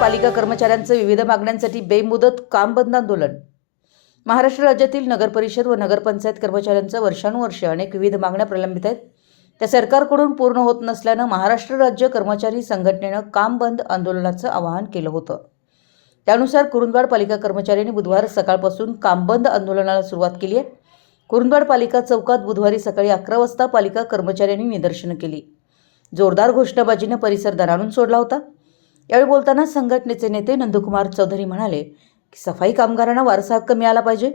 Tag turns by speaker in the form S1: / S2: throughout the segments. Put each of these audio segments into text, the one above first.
S1: पालिका कर्मचाऱ्यांचं विविध मागण्यांसाठी बेमुदत काम बंद आंदोलन. महाराष्ट्र राज्यातील नगरपरिषद व नगरपंचायत कर्मचाऱ्यांचं वर्षानुवर्षे अनेक विविध मागण्या प्रलंबित आहेत. त्या सरकारकडून पूर्ण होत नसल्यानं महाराष्ट्र राज्य कर्मचारी संघटनेनं काम बंद आंदोलनाचं आवाहन केलं होतं. त्यानुसार कुरुंदवाड पालिका कर्मचाऱ्यांनी बुधवार सकाळपासून कामबंद आंदोलनाला सुरुवात केली आहे. कुरुंदवाड पालिका चौकात बुधवारी सकाळी अकरा वाजता पालिका कर्मचाऱ्यांनी निदर्शनं केली. जोरदार घोषणाबाजीनं परिसर दराडून सोडला होता. यावेळी बोलताना संघटनेचे नेते नंदकुमार चौधरी म्हणाले की सफाई कामगारांना वारसा हक्क मिळाला पाहिजे.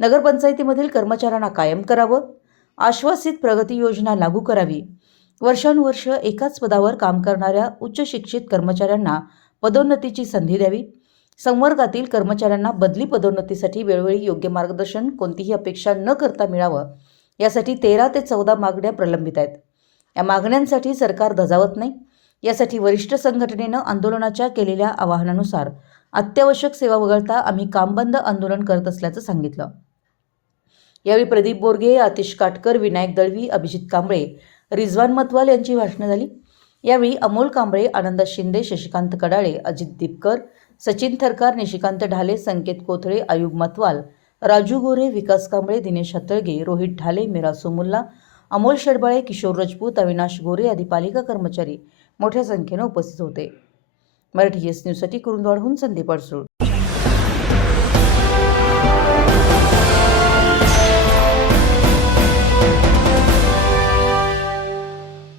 S1: नगरपंचायतीमधील कर्मचाऱ्यांना कायम करावं. आश्वासित प्रगती योजना लागू करावी. वर्षानुवर्ष एकाच पदावर काम करणाऱ्या उच्च शिक्षित कर्मचाऱ्यांना पदोन्नतीची संधी द्यावी. संवर्गातील कर्मचाऱ्यांना बदली पदोन्नतीसाठी वेळोवेळी योग्य मार्गदर्शन कोणतीही अपेक्षा न करता मिळावं यासाठी तेरा ते चौदा मागण्या प्रलंबित आहेत. या मागण्यांसाठी सरकार धजावत नाही. यासाठी वरिष्ठ संघटनेनं आंदोलनाच्या केलेल्या आवाहनानुसार अत्यावश्यक सेवा वगळता आम्ही कामबंद आंदोलन करत असल्याचं सांगितलं. यावेळी प्रदीप बोरगे आतिश काटकर विनायक दळवी अभिजित कांबळे रिझवान मतवाल यांची भाषणं झाली. यावेळी अमोल कांबळे आनंद शिंदे शशिकांत कडाळे अजित दिपकर सचिन थरकार निशिकांत ढाले संकेत कोथळे आयुब मतवाल राजू गोरे विकास कांबळे दिनेश हतळगे रोहित ढाले मीरा सोमुल्ला अमोल शेडबाळे किशोर रजपूत अविनाश गोरे आदी पालिका कर्मचारी मोठ्या संख्येनं उपस्थित होते. मराठी एस न्यूजसाठी कुरुंदवाडहून संदीप अडसूळ